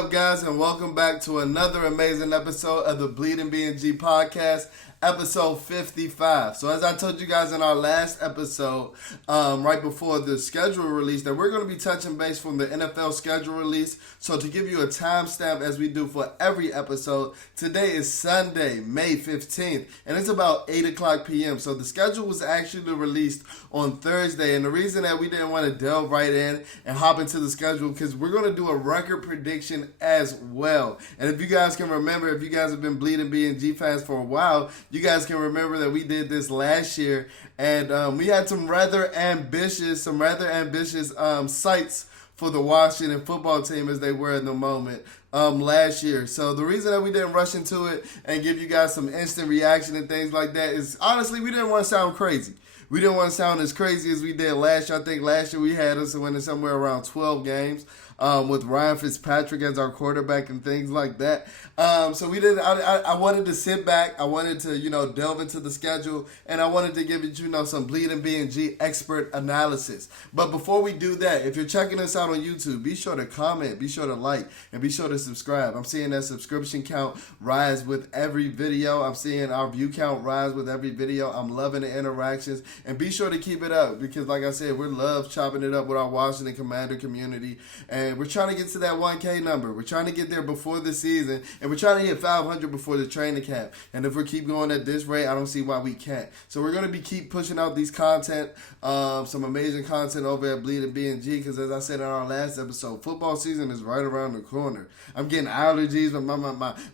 up, guys, and welcome back to another amazing episode of the BnG podcast, episode 55. So as I told you guys in our last episode, right before the schedule release, that we're going to be touching base from the NFL schedule release. So to give you a timestamp as we do for every episode, today is Sunday, May 15th, and it's about 8 o'clock p.m. So the schedule was actually released on Thursday, and the reason that we didn't want to delve right in and hop into the schedule, because we're going to do a record prediction as well. And if you guys can remember, if you guys have been BnG fans for a while, you guys can remember that we did this last year, and we had some rather ambitious sights for the Washington football team as they were in the moment last year. So the reason that we didn't rush into it and give you guys some instant reaction and things like that is honestly we didn't want to sound crazy. We didn't want to sound as crazy as we did last year. I think last year we had us winning somewhere around 12 games with Ryan Fitzpatrick as our quarterback and things like that. So we didn't. I wanted to sit back. I wanted to delve into the schedule, and I wanted to give you some BnG expert analysis. But before we do that, if you're checking us out on YouTube, be sure to comment, be sure to like, and be sure to subscribe. I'm seeing that subscription count rise with every video. I'm seeing our view count rise with every video. I'm loving the interactions. And be sure to keep it up because, like I said, we love chopping it up with our Washington Commander community. And we're trying to get to that 1K number. We're trying to get there before the season. And we're trying to hit 500 before the training camp. And if we keep going at this rate, I don't see why we can't. So we're going to keep pushing out these content, some amazing content over at BnG because, as I said in our last episode, football season is right around the corner. I'm getting allergies.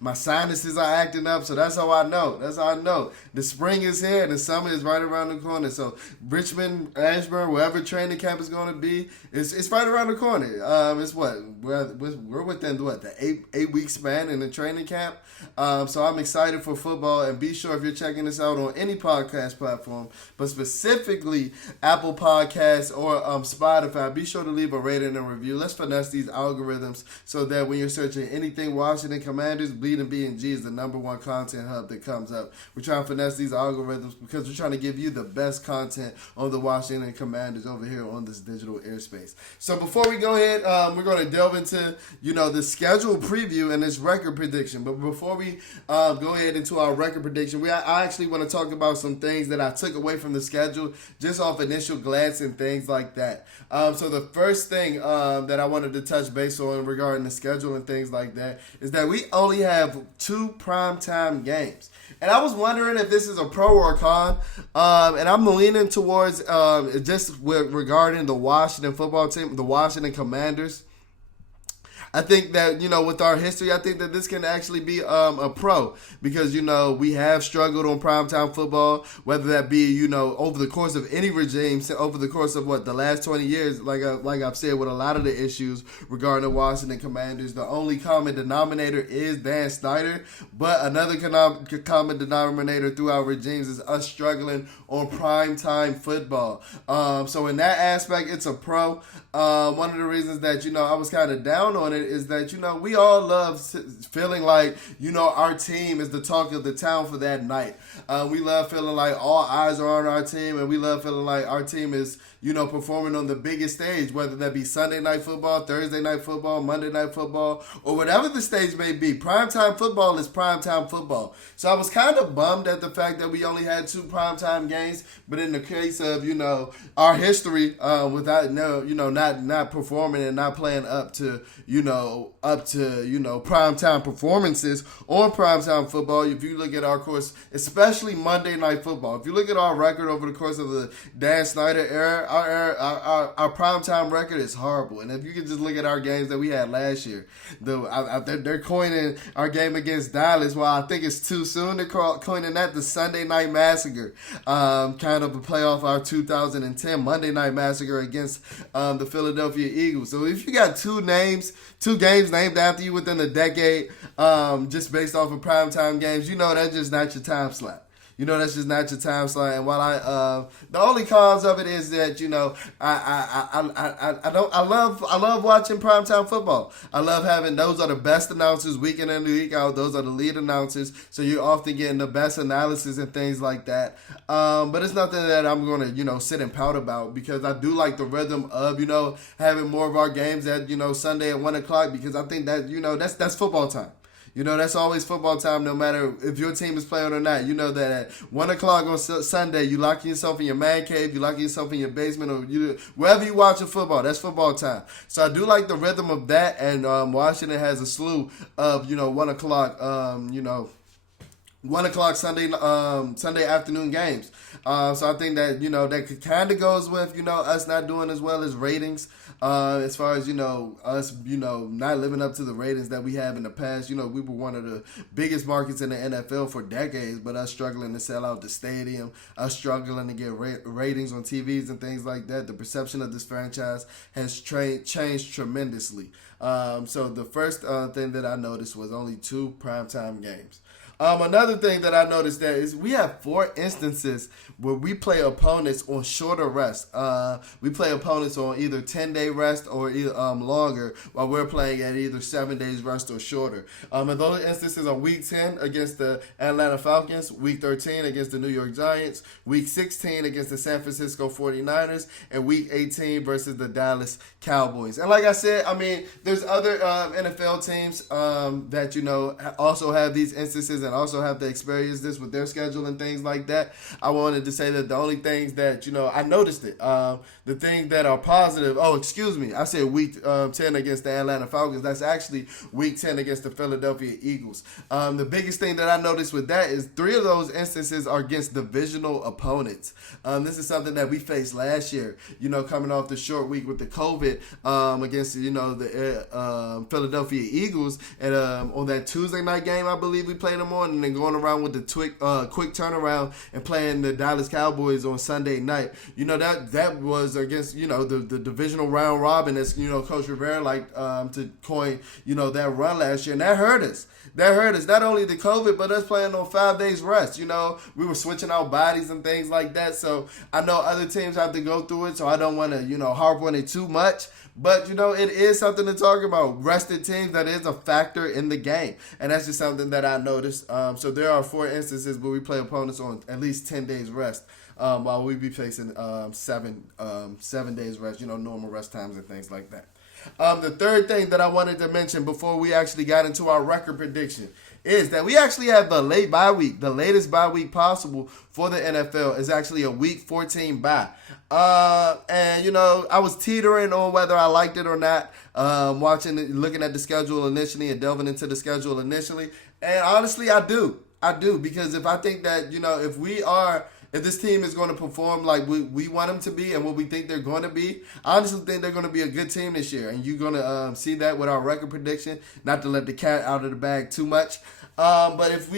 My sinuses are acting up. So that's how I know. That's how I know. The spring is here and the summer is right around the corner. So Richmond, Ashburn, wherever training camp is going to be, it's right around the corner. It's what we're within the 8-week span in the training camp. So I'm excited for football, and be sure if you're checking this out on any podcast platform, but specifically Apple Podcasts or Spotify, be sure to leave a rating and review. Let's finesse these algorithms so that when you're searching anything Washington Commanders, BnG is the number one content hub that comes up. We're trying to finesse these algorithms because we're trying to give you the best content on the Washington Commanders over here on this digital airspace. So before we go ahead, we're going to delve into the schedule preview and this record prediction. But before we go ahead into our record prediction, I actually want to talk about some things that I took away from the schedule just off initial glance and things like that. So the first thing that I wanted to touch base on regarding the schedule and things like that is that we only have 2 primetime games. And I was wondering if this is a pro or a con, and I'm leaning towards regarding the Washington football team, the Washington Commanders. I think that, with our history, I think that this can actually be a pro because, we have struggled on primetime football, whether that be, over the course of any regime, over the course of the last 20 years, like I've said with a lot of the issues regarding the Washington Commanders, the only common denominator is Dan Snyder, but another common denominator throughout regimes is us struggling on primetime football. So in that aspect, it's a pro. One of the reasons that, I was kind of down on it is that, we all love feeling like, our team is the talk of the town for that night. We love feeling like all eyes are on our team, and we love feeling like our team is, performing on the biggest stage, whether that be Sunday night football, Thursday night football, Monday night football, or whatever the stage may be. Primetime football is primetime football. So I was kind of bummed at the fact that we only had 2 primetime games, but in the case of, our history, without, not performing and not playing up to primetime performances on primetime football, if you look at our course, especially Monday night football, if you look at our record over the course of the Dan Snyder era, our primetime record is horrible. And if you can just look at our games that we had last year, they're coining our game against Dallas. Well, I think it's too soon. They're coining that the Sunday Night Massacre, kind of a playoff our 2010 Monday Night Massacre against the Philadelphia Eagles. So if you got 2 games named after you within a decade, just based off of primetime games, that's just not your time slot. That's just not your time slot. And while the only cons of it is that I love watching primetime football. I love having those are the best announcers week in and week out. Those are the lead announcers, so you're often getting the best analysis and things like that. But it's nothing that I'm going to sit and pout about, because I do like the rhythm of having more of our games at Sunday at 1:00, because I think that that's football time. That's always football time, no matter if your team is playing or not. That at 1:00 on Sunday, you lock yourself in your man cave, you lock yourself in your basement, or wherever you watching football. That's football time. So I do like the rhythm of that, and Washington has a slew of 1:00, 1:00 Sunday afternoon games. So I think that that kind of goes with us not doing as well as ratings. As far as us not living up to the ratings that we have in the past. We were one of the biggest markets in the NFL for decades, but us struggling to sell out the stadium, us struggling to get ratings on TVs and things like that. The perception of this franchise has changed tremendously. So the first thing that I noticed was only 2 primetime games. Another thing that I noticed that is we have 4 instances where we play opponents on shorter rest. We play opponents on either 10-day rest or longer, while we're playing at either 7 days rest or shorter. And those instances are week 10 against the Atlanta Falcons, week 13 against the New York Giants, week 16 against the San Francisco 49ers, and week 18 versus the Dallas Cowboys. And like I said, there's other NFL teams that also have these instances and also have to experience this with their schedule and things like that. I wanted to say that the only things that I noticed it, the things that are positive. Oh, excuse me, I said week 10 against the Atlanta Falcons. That's actually week 10 against the Philadelphia Eagles. The biggest thing that I noticed with that is 3 of those instances are against divisional opponents. This is something that we faced last year. Coming off the short week with the COVID against the Philadelphia Eagles, and on that Tuesday night game, I believe we played them on, and then going around with the quick turnaround and playing the Dallas Cowboys on Sunday night. That was against the divisional round robin, as Coach Rivera liked to coin that run last year, and that hurt us. Not only the COVID, but us playing on 5 days rest. We were switching out bodies and things like that. So I know other teams have to go through it, so I don't want to harp on it too much. But, it is something to talk about. Rested teams, that is a factor in the game. And that's just something that I noticed. So there are 4 instances where we play opponents on at least 10 days rest, while we be facing 7 days rest, normal rest times and things like that. The third thing that I wanted to mention before we actually got into our record prediction is that we actually have the late bye week. The latest bye week possible for the NFL is actually a week 14 bye. And I was teetering on whether I liked it or not, looking at the schedule initially and delving into the schedule initially. And honestly, I do, because if I think that, if this team is going to perform like we want them to be and what we think they're going to be, I honestly think they're going to be a good team this year. And you're going to see that with our record prediction, not to let the cat out of the bag too much. But if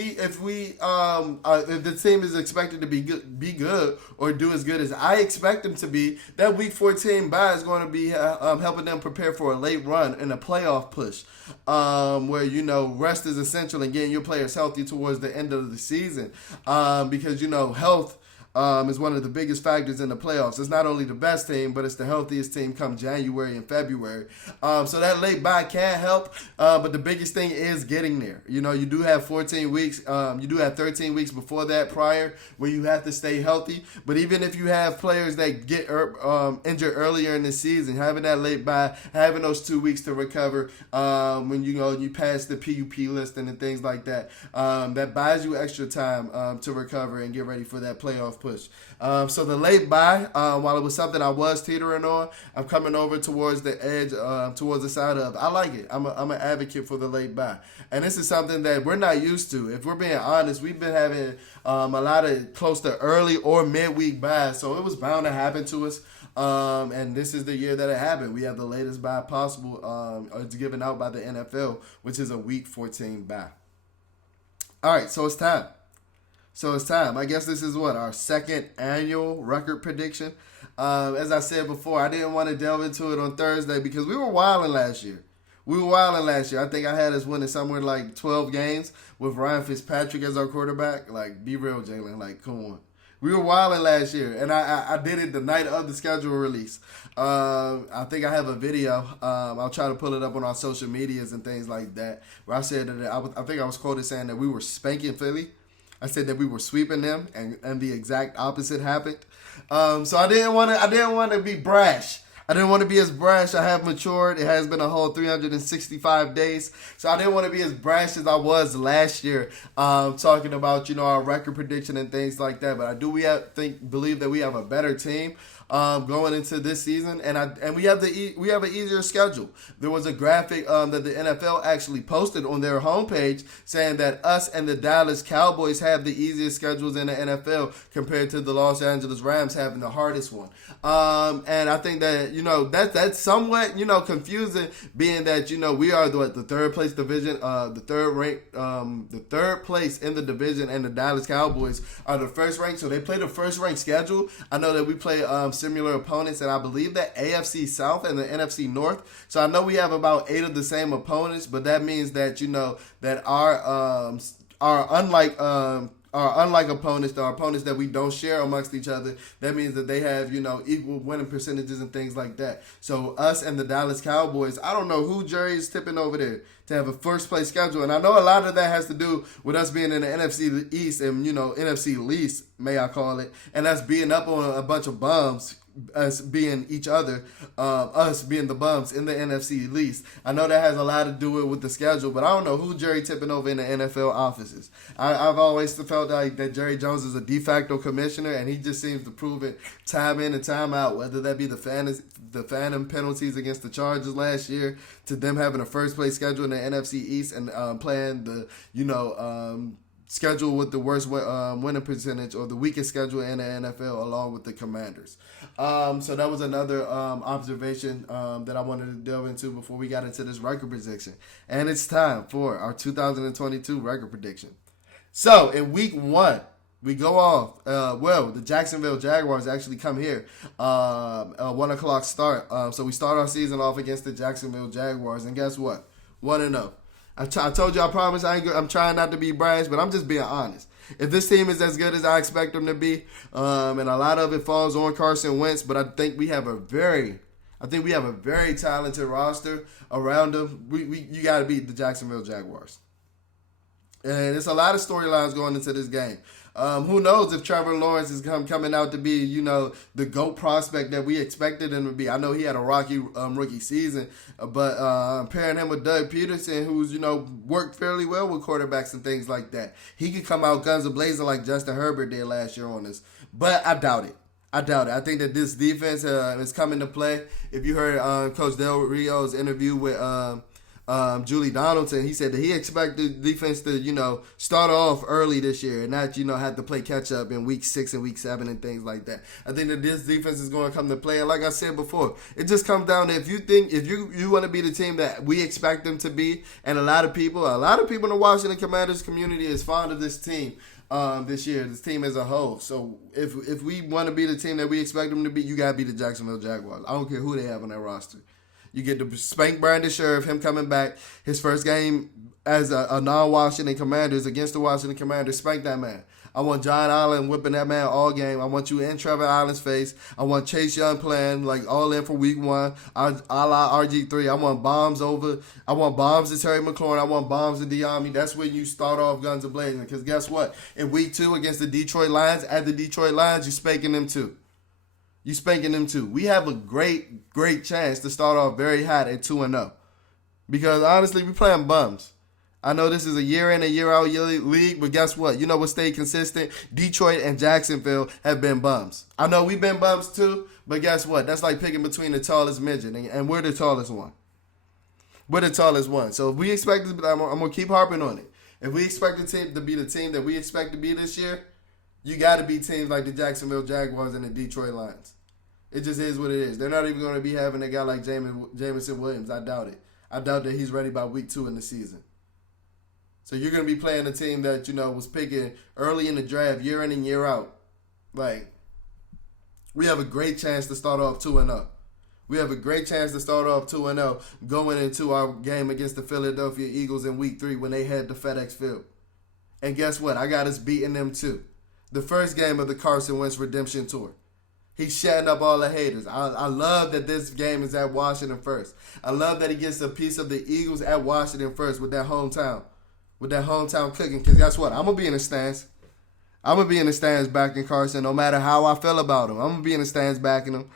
the team is expected to be good or do as good as I expect them to be, that week 14 bye is going to be helping them prepare for a late run and a playoff push, where rest is essential in getting your players healthy towards the end of the season, because health is one of the biggest factors in the playoffs. It's not only the best team, but it's the healthiest team come January and February. So that late bye can help, but the biggest thing is getting there. You do have 14 weeks. You do have 13 weeks before that prior where you have to stay healthy. But even if you have players that get injured earlier in the season, having that late bye, having those 2 weeks to recover when you pass the PUP list and things like that, that buys you extra time to recover and get ready for that playoff push. So the late bye, while it was something I was teetering on, I'm coming over towards the edge, towards the side of, I like it. I'm an advocate for the late bye. And this is something that we're not used to. If we're being honest, we've been having a lot of close to early or midweek buys, so it was bound to happen to us. And this is the year that it happened. We have the latest bye possible. It's given out by the NFL, which is a week 14 bye. All right, so it's time. I guess this is our second annual record prediction. As I said before, I didn't want to delve into it on Thursday because we were wilding last year. We were wilding last year. I think I had us winning somewhere like 12 games with Ryan Fitzpatrick as our quarterback. Like, be real, Jalen. Like, come on. We were wilding last year, and I did it the night of the schedule release. I think I have a video. I'll try to pull it up on our social medias and things like that, where I said that I think I was quoted saying that we were spanking Philly. I said that we were sweeping them, and the exact opposite happened. So I didn't want to be brash. I didn't want to be as brash. I have matured. It has been a whole 365 days. So I didn't want to be as brash as I was last year, talking about, our record prediction and things like that. But I do believe that we have a better team going into this season, and we have an easier schedule. There was a graphic that the NFL actually posted on their homepage saying that us and the Dallas Cowboys have the easiest schedules in the NFL compared to the Los Angeles Rams having the hardest one. And I think that that's somewhat confusing, being that we are the third place division, the third place in the division, and the Dallas Cowboys are the first ranked. So they play the first ranked schedule. I know that we play similar opponents, and I believe that AFC South and the NFC North. So I know we have about 8 of the same opponents, but that means that that our unlike opponents, the opponents that we don't share amongst each other, that means that they have, equal winning percentages and things like that. So us and the Dallas Cowboys, I don't know who Jerry is tipping over there to have a first place schedule. And I know a lot of that has to do with us being in the NFC East and, NFC least, may I call it, and us being up on a bunch of bums, us being each other, us being the bums in the NFC least. I know that has a lot to do with the schedule, but I don't know who Jerry tipping over in the NFL offices. I've always felt like that Jerry Jones is a de facto commissioner, and he just seems to prove it time in and time out, whether that be the phantom penalties against the Chargers last year, to them having a first place schedule in the NFC East and playing the, schedule with the worst winning percentage, or the weakest schedule in the NFL, along with the Commanders. So that was another observation that I wanted to delve into before we got into this record prediction. And it's time for our 2022 record prediction. So in week 1, we go off. The Jacksonville Jaguars actually come here. A 1 o'clock start. So we start our season off against the Jacksonville Jaguars. And guess what? 1-0. I told you, I promise I'm trying not to be brash, but I'm just being honest. If this team is as good as I expect them to be, and a lot of it falls on Carson Wentz, but I think we have a very talented roster around them. You got to beat the Jacksonville Jaguars. And it's a lot of storylines going into this game. Who knows if Trevor Lawrence is coming out to be, the GOAT prospect that we expected him to be. I know he had a rocky rookie season, but pairing him with Doug Peterson, who's, worked fairly well with quarterbacks and things like that, he could come out guns a-blazing like Justin Herbert did last year on us. But I doubt it. I think that this defense is coming to play. If you heard Coach Del Rio's interview with Julie Donaldson, he said that he expected the defense to, start off early this year and not, have to play catch up in week 6 and week 7 and things like that. I think that this defense is going to come to play. And like I said before, it just comes down to if you want to be the team that we expect them to be, and a lot of people in the Washington Commanders community is fond of this team this year, this team as a whole. So if we want to be the team that we expect them to be, you got to be the Jacksonville Jaguars. I don't care who they have on their roster. You get to spank Brandon Sheriff, him coming back, his first game as a non-Washington Commanders against the Washington Commanders. Spank that man. I want John Allen whipping that man all game. I want you in Trevor Allen's face. I want Chase Young playing all in for week 1. A la RG3. I want bombs to Terry McLaurin. I want bombs to Diami. That's when you start off guns a-blazing. Because guess what? In week 2 against the Detroit Lions, at the Detroit Lions, you're spanking them too. We have a great chance to start off very hot at 2-0. Because honestly, we're playing bums. I know this is a year in and year out league, but guess what? You know what stayed consistent? Detroit and Jacksonville have been bums. I know we've been bums too, but guess what? That's like picking between the tallest midget, and we're the tallest one. So if we expect this, I'm going to keep harping on it. If we expect the team to be the team that we expect to be this year, you got to beat teams like the Jacksonville Jaguars and the Detroit Lions. It just is what it is. They're not even going to be having a guy like Jameson Williams. I doubt it. I doubt that he's ready by week 2 in the season. So you're going to be playing a team that, was picking early in the draft, year in and year out. Like, we have a great chance to start off 2-0. We have a great chance to start off 2-0 going into our game against the Philadelphia Eagles in Week 3 when they head to FedEx Field. And guess what? I got us beating them too. The first game of the Carson Wentz redemption tour. He's shutting up all the haters. I love that this game is at Washington first. I love that he gets a piece of the Eagles at Washington first with that hometown cooking. Because guess what? I'm going to be in the stands. I'm going to be in the stands backing Carson no matter how I feel about him. I'm going to be in the stands backing him.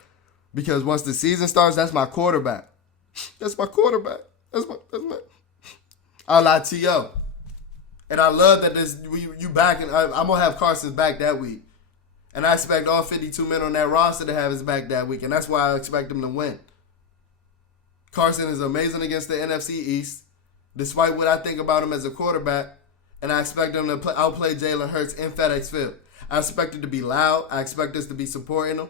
Because once the season starts, that's my quarterback. That's my quarterback. That's my a la T.O. And I love that you backing. I'm going to have Carson's back that week. And I expect all 52 men on that roster to have his back that week. And that's why I expect him to win. Carson is amazing against the NFC East, despite what I think about him as a quarterback. And I expect him to outplay Jalen Hurts in FedEx Field. I expect it to be loud. I expect us to be supporting him.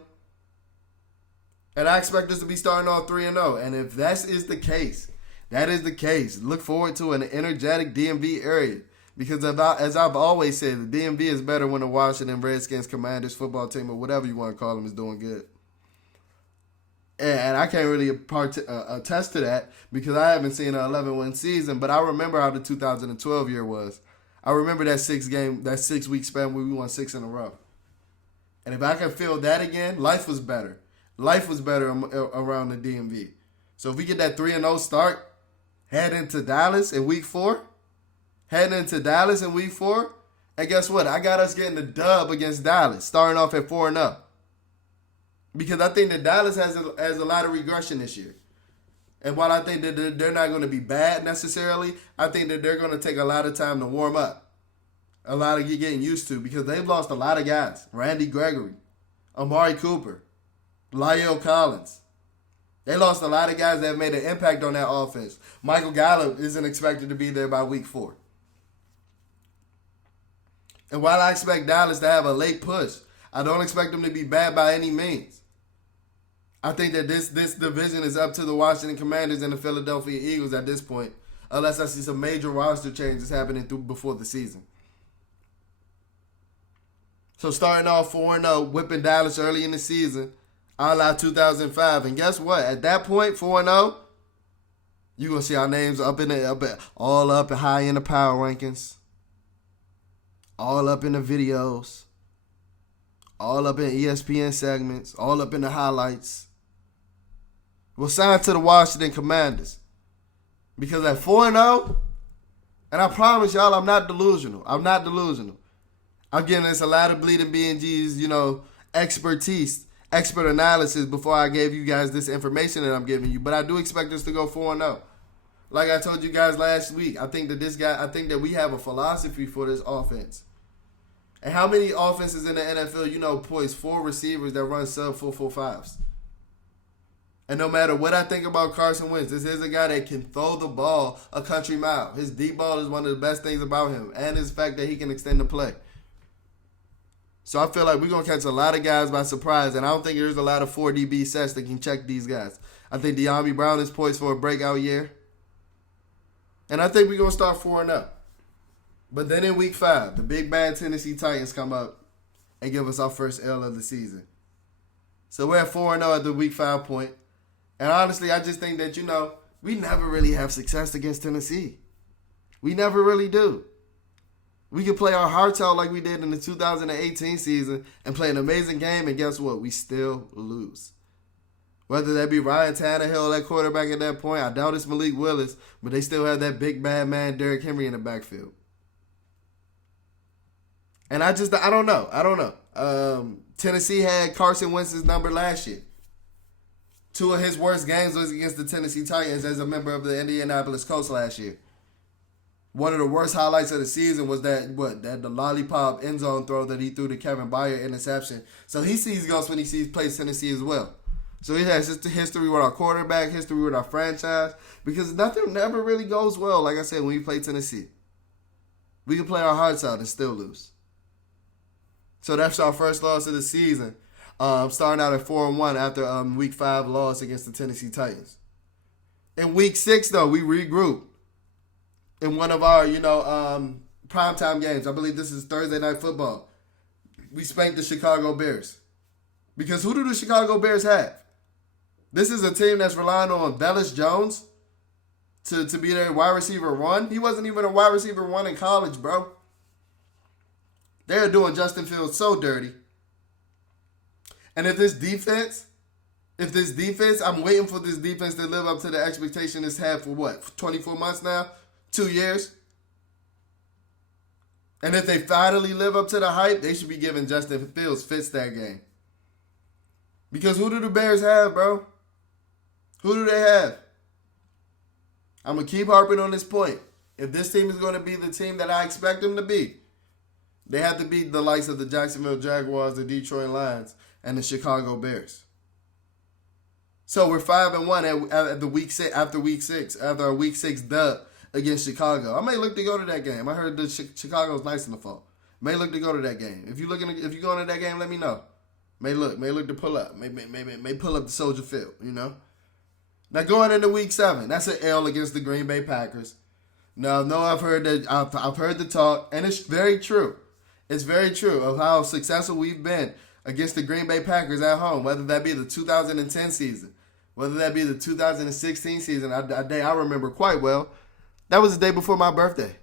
And I expect us to be starting off 3-0. And if that is the case, look forward to an energetic DMV area. Because as I've always said, the DMV is better when the Washington Redskins Commanders football team, or whatever you want to call them, is doing good. And I can't really attest to that because I haven't seen an 11-win season, but I remember how the 2012 year was. I remember that 6-week span where we won 6 in a row. And if I can feel that again, life was better. Life was better around the DMV. So if we get that 3-0 start, head into Dallas in Week 4, and guess what? I got us getting the dub against Dallas, starting off at 4-0. Because I think that Dallas has a lot of regression this year. And while I think that they're not going to be bad necessarily, I think that they're going to take a lot of time to warm up. A lot of getting used to, because they've lost a lot of guys. Randy Gregory, Amari Cooper, La'el Collins. They lost a lot of guys that have made an impact on that offense. Michael Gallup isn't expected to be there by Week 4. And while I expect Dallas to have a late push, I don't expect them to be bad by any means. I think that this division is up to the Washington Commanders and the Philadelphia Eagles at this point, unless I see some major roster changes happening before the season. So starting off 4-0, whipping Dallas early in the season, a la 2005. And guess what? At that point, 4-0, you're going to see our names all up and high in the power rankings. All up in the videos, all up in ESPN segments, all up in the highlights. We'll sign to the Washington Commanders. Because at 4-0, and I promise y'all I'm not delusional. I'm giving this a lot of Bleeding BnG's, expert analysis before I gave you guys this information that I'm giving you. But I do expect us to go 4-0. Like I told you guys last week, I think that we have a philosophy for this offense. And how many offenses in the NFL, poise 4 receivers that run sub 4.45s? And no matter what I think about Carson Wentz, this is a guy that can throw the ball a country mile. His deep ball is one of the best things about him, and his fact that he can extend the play. So I feel like we're going to catch a lot of guys by surprise, and I don't think there's a lot of 4 DB sets that can check these guys. I think De'Ami Brown is poised for a breakout year. And I think we're going to start 4-0. But then in Week 5, the big bad Tennessee Titans come up and give us our first L of the season. So we're at 4-0 at the Week 5 point. And honestly, I just think that, we never really have success against Tennessee. We never really do. We can play our hearts out like we did in the 2018 season and play an amazing game, and guess what? We still lose. Whether that be Ryan Tannehill at quarterback at that point, I doubt it's Malik Willis, but they still have that big bad man Derrick Henry in the backfield. And I don't know. Tennessee had Carson Wentz's number last year. 2 of his worst games was against the Tennessee Titans as a member of the Indianapolis Colts last year. One of the worst highlights of the season was the lollipop end zone throw that he threw to Kevin Byard interception. So he sees ghosts when he plays Tennessee as well. So he has just a history with our quarterback, history with our franchise, because nothing never really goes well, like I said, when we play Tennessee. We can play our hearts out and still lose. So that's our first loss of the season, starting out at 4-1 after Week 5 loss against the Tennessee Titans. In Week 6, though, we regrouped in one of our, primetime games. I believe this is Thursday Night Football. We spanked the Chicago Bears. Because who do the Chicago Bears have? This is a team that's relying on Velus Jones to be their wide receiver one. He wasn't even a wide receiver one in college, bro. They're doing Justin Fields so dirty. And if this defense, I'm waiting for this defense to live up to the expectation it's had for what, 24 months now? 2 years? And if they finally live up to the hype, they should be giving Justin Fields fits that game. Because who do the Bears have, bro? Who do they have? I'm going to keep harping on this point. If this team is going to be the team that I expect them to be, they have to beat the likes of the Jacksonville Jaguars, the Detroit Lions, and the Chicago Bears. So we're 5-1 at the week 6 after our week 6 dub against Chicago. I may look to go to that game. I heard the Chicago's nice in the fall. May look to go to that game. If you're going to that game, let me know. May look to pull up. May pull up the Soldier Field. Now going into week 7, that's an L against the Green Bay Packers. Now, no, I've heard the talk, and it's very true. It's very true of how successful we've been against the Green Bay Packers at home, whether that be the 2010 season, whether that be the 2016 season, a day I remember quite well. That was the day before my birthday.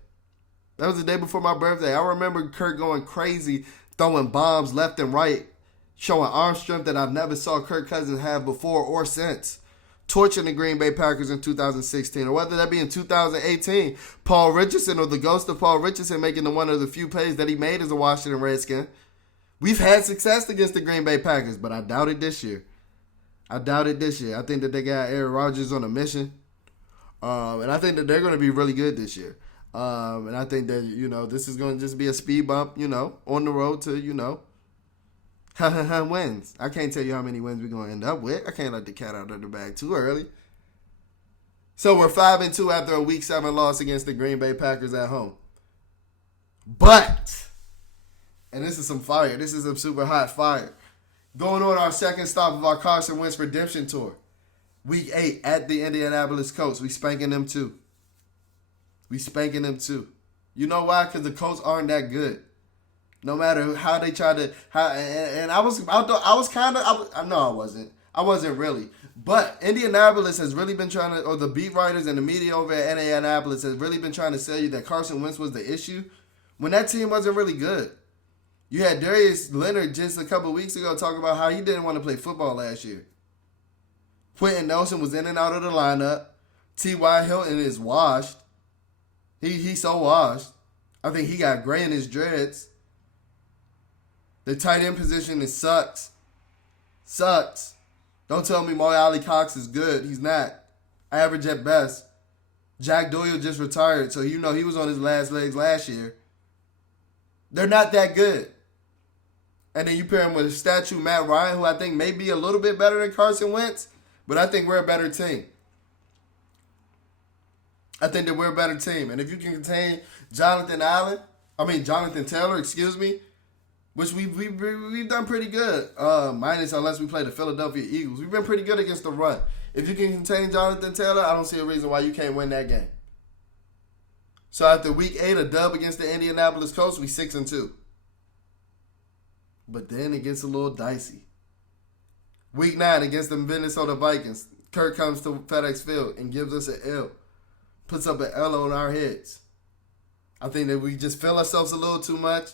I remember Kirk going crazy, throwing bombs left and right, showing arm strength that I've never saw Kirk Cousins have before or since, torching the Green Bay Packers in 2016, or whether that be in 2018, Paul Richardson or the ghost of Paul Richardson making one of the few plays that he made as a Washington Redskin. We've had success against the Green Bay Packers, but I doubt it this year. I think that they got Aaron Rodgers on a mission. And I think that they're going to be really good this year. And I think that, this is going to just be a speed bump, on the road to, wins. I can't tell you how many wins we're going to end up with. I can't let the cat out of the bag too early. So we're 5-2 after a week 7 loss against the Green Bay Packers at home. But, and this is some fire. This is some super hot fire. Going on our second stop of our Carson Wentz redemption tour. Week 8 at the Indianapolis Colts. We spanking them too. You know why? Because the Colts aren't that good. No matter how they try to, I wasn't really. But Indianapolis has really been trying to, or the beat writers and the media over at Indianapolis has really been trying to sell you that Carson Wentz was the issue when that team wasn't really good. You had Darius Leonard just a couple weeks ago talking about how he didn't want to play football last year. Quentin Nelson was in and out of the lineup. T.Y. Hilton is washed. He's so washed. I think he got gray in his dreads. The tight end position sucks. Don't tell me Mo Alley Cox is good. He's not. Average at best. Jack Doyle just retired, so he was on his last legs last year. They're not that good. And then you pair him with a statue Matt Ryan, who I think may be a little bit better than Carson Wentz, but I think we're a better team. And if you can contain Jonathan Taylor, which we've done pretty good, minus unless we play the Philadelphia Eagles. We've been pretty good against the run. If you can contain Jonathan Taylor, I don't see a reason why you can't win that game. So after week 8, a dub against the Indianapolis Colts, we 6-2. But then it gets a little dicey. Week 9 against the Minnesota Vikings, Kirk comes to FedEx Field and gives us an L. Puts up an L on our heads. I think that we just feel ourselves a little too much.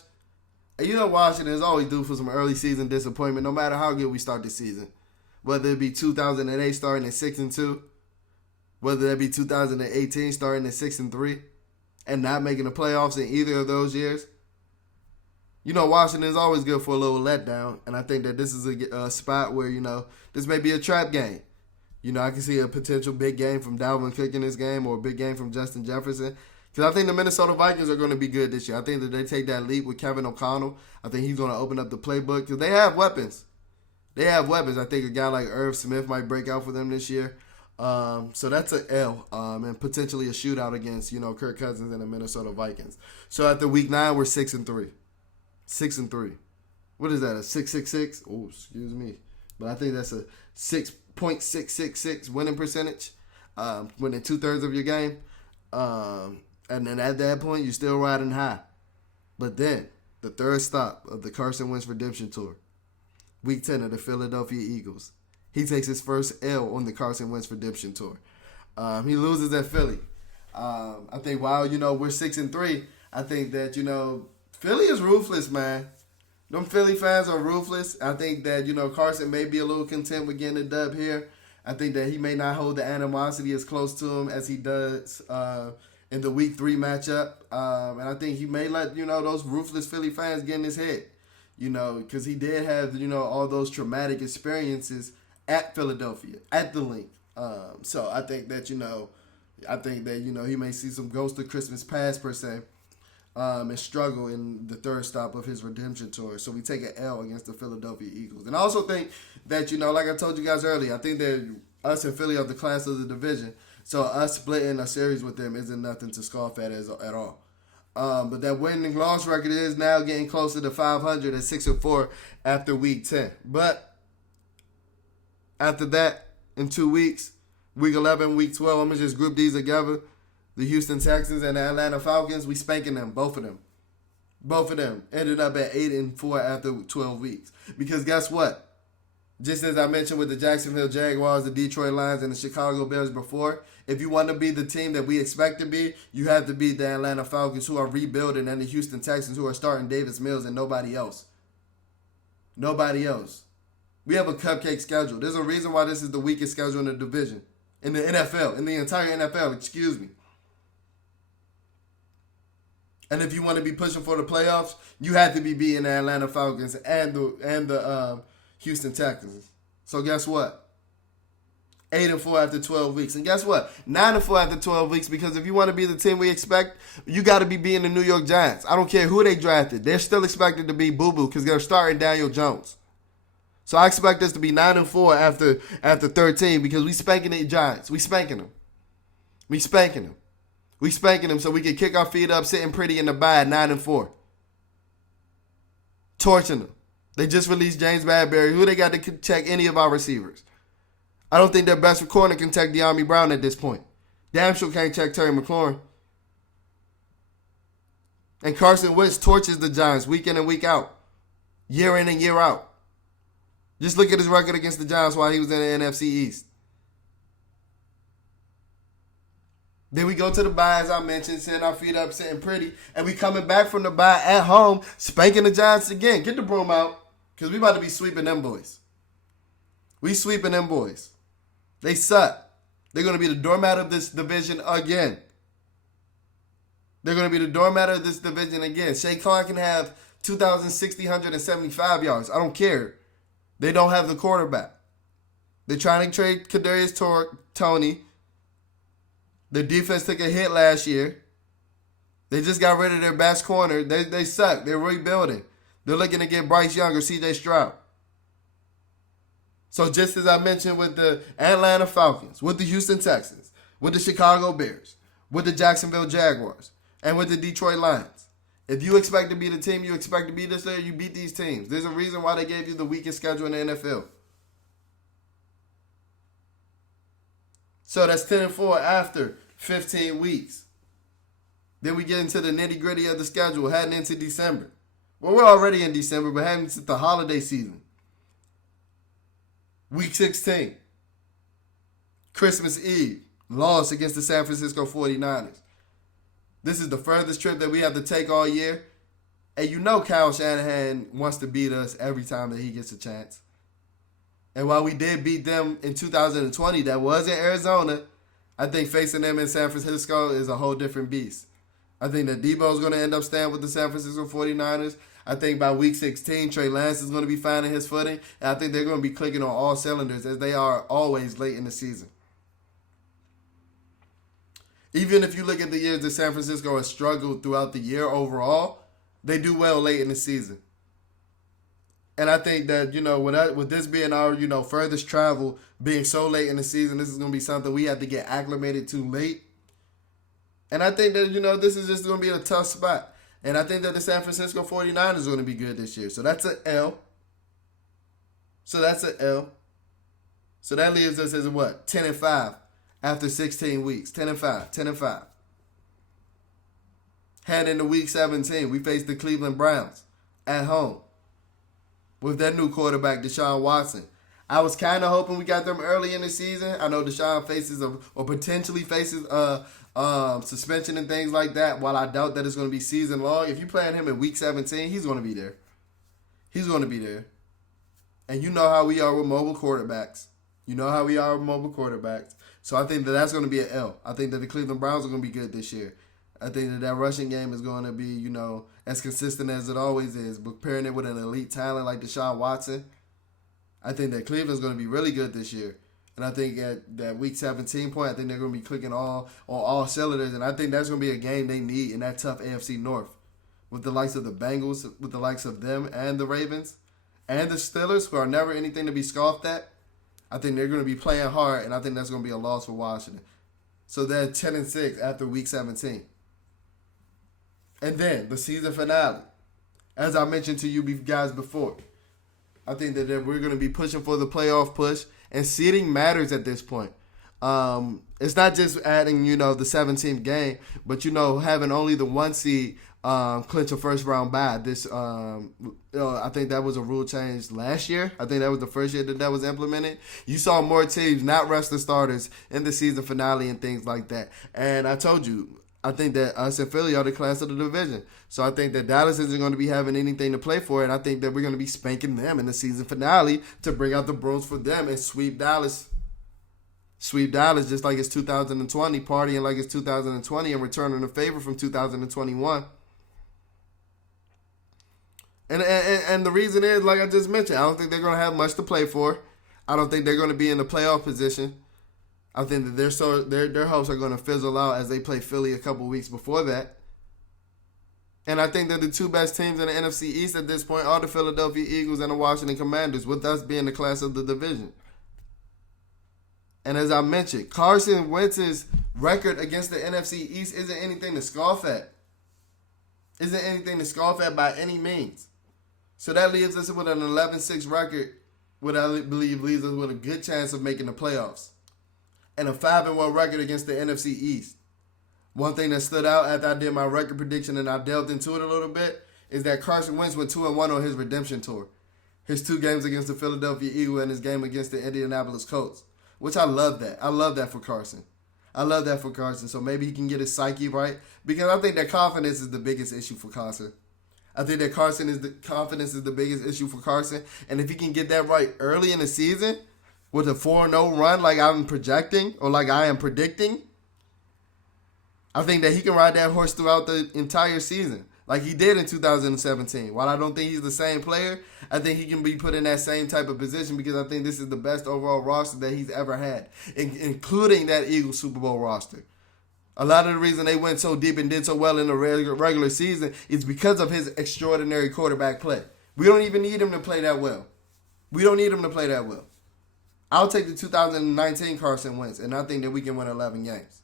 And Washington is always due for some early season disappointment, no matter how good we start the season. Whether it be 2008 starting at 6-2, whether it be 2018 starting at 6-3, and not making the playoffs in either of those years. Washington is always good for a little letdown, and I think that this is a spot where, this may be a trap game. I can see a potential big game from Dalvin Cook in this game or a big game from Justin Jefferson. Because I think the Minnesota Vikings are going to be good this year. I think that they take that leap with Kevin O'Connell. I think he's going to open up the playbook because they have weapons. I think a guy like Irv Smith might break out for them this year. So that's an L and potentially a shootout against, Kirk Cousins and the Minnesota Vikings. So after week 9, we're 6-3. 6-3. What is that, a 6.66? Oh, excuse me. But I think that's a 6.666 winning percentage, winning 2/3 of your game. And then at that point, you're still riding high. But then, the third stop of the Carson Wentz redemption tour, week 10 of the Philadelphia Eagles. he takes his first L on the Carson Wentz redemption tour. He loses at Philly. I think while, we're 6-3, I think that, Philly is ruthless, man. Them Philly fans are ruthless. I think that, Carson may be a little content with getting a dub here. I think that he may not hold the animosity as close to him as he does in the Week 3 matchup. And I think he may let, those ruthless Philly fans get in his head, because he did have, all those traumatic experiences at Philadelphia, at the Link. So I think that, he may see some ghost of Christmas past, per se. And struggle in the third stop of his redemption tour. So we take an L against the Philadelphia Eagles. And I also think that, like I told you guys earlier, I think that us and Philly are the class of the division. So us splitting a series with them isn't nothing to scoff at at all. But that winning loss record is now getting closer to 500 at 6-4 after Week 10. But after that, in 2 weeks, Week 11, Week 12, I'm going to just group these together. The Houston Texans and the Atlanta Falcons, we spanking them, both of them. Both of them ended up at 8-4 after 12 weeks. Because guess what? Just as I mentioned with the Jacksonville Jaguars, the Detroit Lions, and the Chicago Bears before, if you want to be the team that we expect to be, you have to beat the Atlanta Falcons, who are rebuilding, and the Houston Texans, who are starting Davis Mills and nobody else. Nobody else. We have a cupcake schedule. There's a reason why this is the weakest schedule in the division. In the NFL. In the entire NFL, excuse me. And if you want to be pushing for the playoffs, you have to be beating the Atlanta Falcons and the Houston Texans. So guess what? 8-4 after 12 weeks. And guess what? 9-4 after 12 weeks, because if you want to be the team we expect, you got to be beating the New York Giants. I don't care who they drafted. They're still expected to be boo-boo because they're starting Daniel Jones. So I expect us to be 9-4 after 13 because we spanking the Giants. We spanking them. We spanking them. We spanking them so we can kick our feet up, sitting pretty in the bye at 9-4. Torching them. They just released James Bradbury. Who they got to check any of our receivers? I don't think their best corner can check De'Ami Brown at this point. Damn sure can't check Terry McLaurin. And Carson Wentz torches the Giants week in and week out. Year in and year out. Just look at his record against the Giants while he was in the NFC East. Then we go to the bye, as I mentioned, sitting our feet up, sitting pretty. And we coming back from the bye at home, spanking the Giants again. Get the broom out, because we about to be sweeping them boys. We sweeping them boys. They suck. They're going to be the doormat of this division again. They're going to be the doormat of this division again. Saquon can have 2,675 yards. I don't care. They don't have the quarterback. They're trying to trade Kadarius Toney. Their defense took a hit last year. They just got rid of their best corner. They suck. They're rebuilding. They're looking to get Bryce Young or C.J. Stroud. So just as I mentioned with the Atlanta Falcons, with the Houston Texans, with the Chicago Bears, with the Jacksonville Jaguars, and with the Detroit Lions, if you expect to be the team you expect to be this year, you beat these teams. There's a reason why they gave you the weakest schedule in the NFL. So that's 10-4 after 15 weeks. Then we get into the nitty-gritty of the schedule, heading into December. Well, we're already in December, but heading into the holiday season. Week 16. Christmas Eve. Loss against the San Francisco 49ers. This is the furthest trip that we have to take all year. And you know Kyle Shanahan wants to beat us every time that he gets a chance. And while we did beat them in 2020, that was in Arizona, I think facing them in San Francisco is a whole different beast. I think that Debo's going to end up staying with the San Francisco 49ers. I think by week 16, Trey Lance is going to be finding his footing. And I think they're going to be clicking on all cylinders as they are always late in the season. Even if you look at the years that San Francisco has struggled throughout the year overall, they do well late in the season. And I think that, with this being our, furthest travel, being so late in the season, this is going to be something we have to get acclimated to late. And I think that, this is just going to be a tough spot. And I think that the San Francisco 49ers are going to be good this year. So that's an L. So that leaves us as what? 10-5 after 16 weeks. 10-5. Heading into week 17, we face the Cleveland Browns at home with their new quarterback, Deshaun Watson. I was kind of hoping we got them early in the season. I know Deshaun faces or potentially faces suspension and things like that. While I doubt that it's going to be season long, if you're playing him in week 17, he's going to be there. He's going to be there. And you know how we are with mobile quarterbacks. So I think that's going to be an L. I think that the Cleveland Browns are going to be good this year. I think that rushing game is going to be, as consistent as it always is. But pairing it with an elite talent like Deshaun Watson, I think that Cleveland's going to be really good this year. And I think at that week 17 point, I think they're going to be clicking on all cylinders. And I think that's going to be a game they need in that tough AFC North. With the likes of the Bengals, with the likes of them and the Ravens, and the Steelers, who are never anything to be scoffed at. I think they're going to be playing hard, and I think that's going to be a loss for Washington. So they're 10-6 after week 17. And then the season finale. As I mentioned to you guys before, I think that we're going to be pushing for the playoff push, and seeding matters at this point. It's not just adding, the 17th game, but, having only the 1 seed clinch a first round bye. I think that was a rule change last year. I think that was the first year that was implemented. You saw more teams not rest the starters in the season finale and things like that. And I told you, I think that us and Philly are the class of the division. So I think that Dallas isn't going to be having anything to play for, and I think that we're going to be spanking them in the season finale to bring out the brooms for them and sweep Dallas. Sweep Dallas just like it's 2020, partying like it's 2020, and returning the favor from 2021. And the reason is, like I just mentioned, I don't think they're going to have much to play for. I don't think they're going to be in the playoff position. I think that their hopes are going to fizzle out as they play Philly a couple weeks before that. And I think that the two best teams in the NFC East at this point are the Philadelphia Eagles and the Washington Commanders, with us being the class of the division. And as I mentioned, Carson Wentz's record against the NFC East isn't anything to scoff at. By any means. So that leaves us with an 11-6 record, what I believe leaves us with a good chance of making the playoffs. And a 5-1 record against the NFC East. One thing that stood out after I did my record prediction and I delved into it a little bit is that Carson Wentz went 2-1 on his redemption tour. His 2 games against the Philadelphia Eagles and his game against the Indianapolis Colts. Which I love that. I love that for Carson. So maybe he can get his psyche right. Because I think that confidence is the biggest issue for Carson. Confidence is the biggest issue for Carson. And if he can get that right early in the season with a 4-0 run like I'm projecting or like I am predicting, I think that he can ride that horse throughout the entire season like he did in 2017. While I don't think he's the same player, I think he can be put in that same type of position because I think this is the best overall roster that he's ever had, including that Eagles Super Bowl roster. A lot of the reason they went so deep and did so well in the regular season is because of his extraordinary quarterback play. We don't even need him to play that well. I'll take the 2019 Carson Wentz, and I think that we can win 11 games.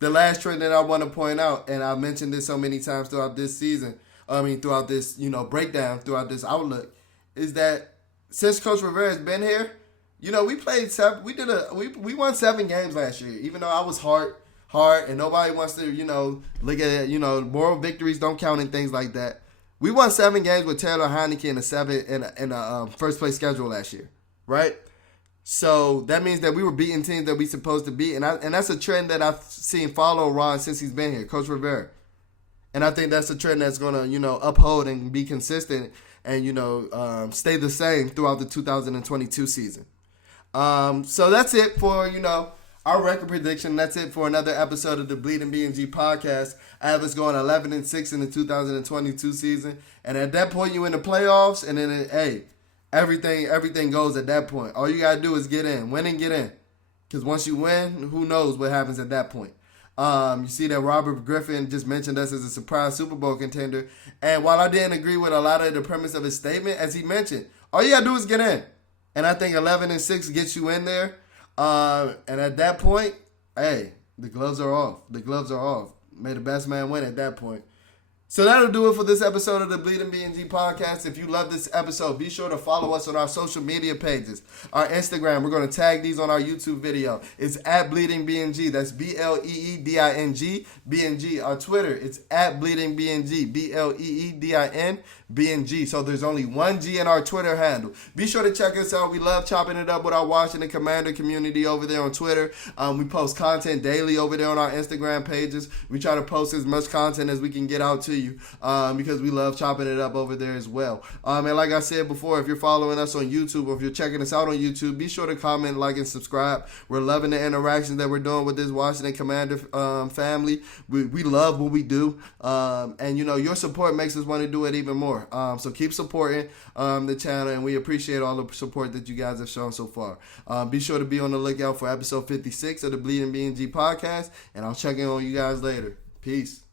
The last trend that I want to point out, and I've mentioned this so many times throughout this season, throughout this, breakdown, throughout this outlook, is that since Coach Rivera has been here, we won 7 games last year, even though I was hard, and nobody wants to, look at it, moral victories don't count and things like that. We won 7 games with Taylor Heineke in a first place schedule last year, right? So that means that we were beating teams that we supposed to beat, and that's a trend that I've seen follow Ron since he's been here, Coach Rivera. And I think that's a trend that's gonna, uphold and be consistent and stay the same throughout the 2022 season. So that's it for our record prediction. That's it for another episode of the BnG podcast. I have us going 11-6 in the 2022 season, and at that point you in the playoffs, and then everything goes at that point. All you gotta do is win and get in, because once you win, who knows what happens at that point. You see that Robert Griffin just mentioned us as a surprise Super Bowl contender, and while I didn't agree with a lot of the premise of his statement, as he mentioned, all you gotta do is get in, and I think 11-6 gets you in there. And at that point, the gloves are off. May the best man win at that point. So that'll do it for this episode of the BnG podcast. If you love this episode, be sure to follow us on our social media pages. Our Instagram, we're going to tag these on our YouTube video. It's at BleedingBNG. That's BleedingBNG. BNG. Our Twitter, it's at BleedingBNG. BleedingBNG. BnG. So there's only one G in our Twitter handle. Be sure to check us out. We love chopping it up with our Washington Commander community over there on Twitter. We post content daily over there on our Instagram pages. We try to post as much content as we can get out to you because we love chopping it up over there as well. And like I said before, if you're following us on YouTube or if you're checking us out on YouTube, be sure to comment, like, and subscribe. We're loving the interactions that we're doing with this Washington Commander family. We love what we do. And, your support makes us want to do it even more. So keep supporting the channel, and we appreciate all the support that you guys have shown so far. Be sure to be on the lookout for episode 56 of the BnG podcast, and I'll check in on you guys later. Peace.